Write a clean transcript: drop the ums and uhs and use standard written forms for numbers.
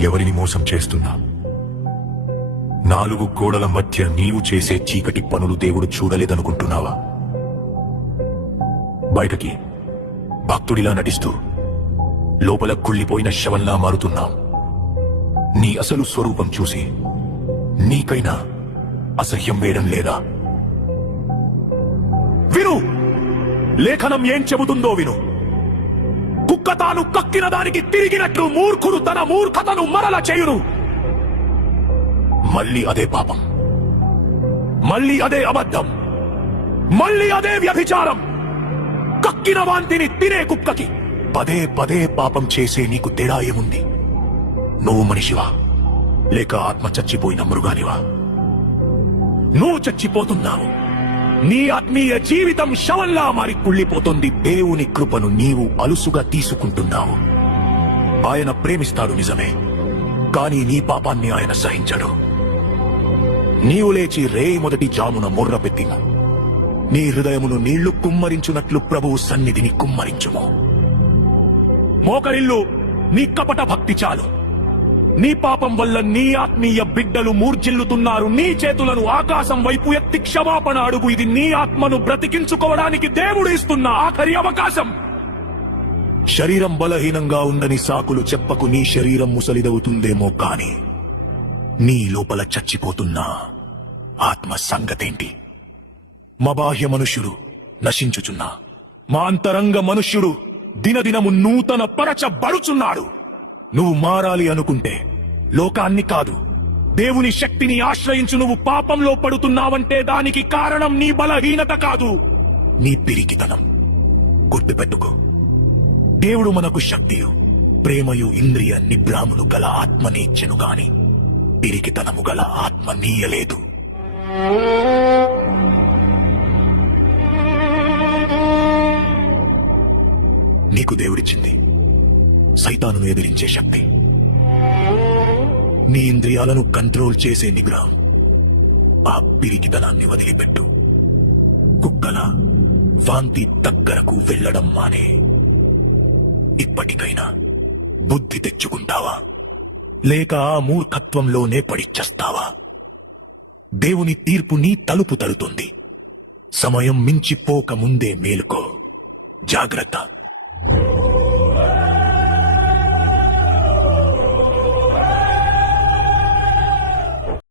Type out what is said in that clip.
ఎవరిని మోసం చేస్తున్నా? నాలుగు గోడల మధ్య నీవు చేసే చీకటి పనులు దేవుడు చూడలేదనుకుంటున్నావా? బయటకి భక్తుడిలా నటిస్తూ లోపల కుళ్ళిపోయిన శవంలా మారుతున్నావు. నీ అసలు స్వరూపం చూసి నీకైనా అసహ్యం వేయడం లేదా? విను, లేఖనం ఏం చెబుతుందో విను. కుక్క తాను కక్కిన దానికి తిరిగినట్లు మూర్ఖుడు తన మూర్ఖతను మరల చేయును. మళ్ళీ అదే పాపం, మళ్ళీ అదే అబద్ధం, మళ్ళీ అదే వ్యభిచారం. కక్కిన వాంతిని తినే కుక్కకి పదే పదే పాపం చేసే నీకు తేడా ఏముంది? నువ్వు మనిషివా లేక ఆత్మ చచ్చిపోయిన మృగానివా? నువ్వు చచ్చిపోతున్నావు. నీ ఆత్మీయ జీవితం శవంలా మారి కుళ్ళిపోతుంది. దేవుని కృపను నీవు అలుసుగా తీసుకుంటున్నావు. ఆయన ప్రేమిస్తాడు నిజమే, కానీ నీ పాపాన్ని ఆయన సహించడు. నీవు లేచి రేయి మొదటి జామున మొర్రపెట్టిన నీ హృదయమును నీళ్లు కుమ్మరించున్నట్లు ప్రభువు సన్నిధిని కుమ్మరించుము. మోకరిల్లు, నీ కపట భక్తి చాలు. నీ పాపం వల్ల నీ ఆత్మీయ బిడ్డలు మూర్జిల్లుతున్నారు. నీ చేతులను ఆకాశం వైపు ఎత్తి క్షమాపణ అడుగు. ఇది నీ ఆత్మను బ్రతికించుకోవడానికి దేవుడు ఇస్తున్న ఆఖరి అవకాశం. శరీరం బలహీనంగా ఉందని సాకులు చెప్పకు. నీ శరీరం ముసలిదవుతుందేమో కాని నీ లోపల చచ్చిపోతున్న ఆత్మ సంగతేంటి? మా బాహ్య మనుష్యుడు నశించుచున్నా, మా అంతరంగ మనుష్యుడు దినదినము నూతన పరచబడుచున్నాడు. నువ్వు మారాలి అనుకుంటే లోకాన్ని కాదు, దేవుని శక్తిని ఆశ్రయించు. నువ్వు పాపంలో పడుతున్నావంటే దానికి కారణం నీ బలహీనత కాదు, నీ పిరికితనం. గుర్తుపెట్టుకో, దేవుడు మనకు శక్తియు ప్రేమయు ఇంద్రియ నిబ్రాములు గల ఆత్మని ఇచ్చెను గాని పిరికితనము గల ఆత్మ నీయలేదు. నీకు దేవుడిచ్చింది సైతానును ఎదిరించే శక్తి, నీ ఇంద్రియాలను కంట్రోల్ చేసే నిగ్రహం. ఆ పిరికితనాన్ని వదిలిపెట్టు. కుక్కల వాంతి దగ్గరకు వెళ్లడం మానే. ఇప్పటికైనా బుద్ధి తెచ్చుకుంటావా లేక ఆ మూర్ఖత్వంలోనే పడిచ్చేస్తావా? దేవుని తీర్పు నీ తలుపు తడుతుంది. సమయం మించిపోక ముందే మేలుకో. జాగ్రత్త.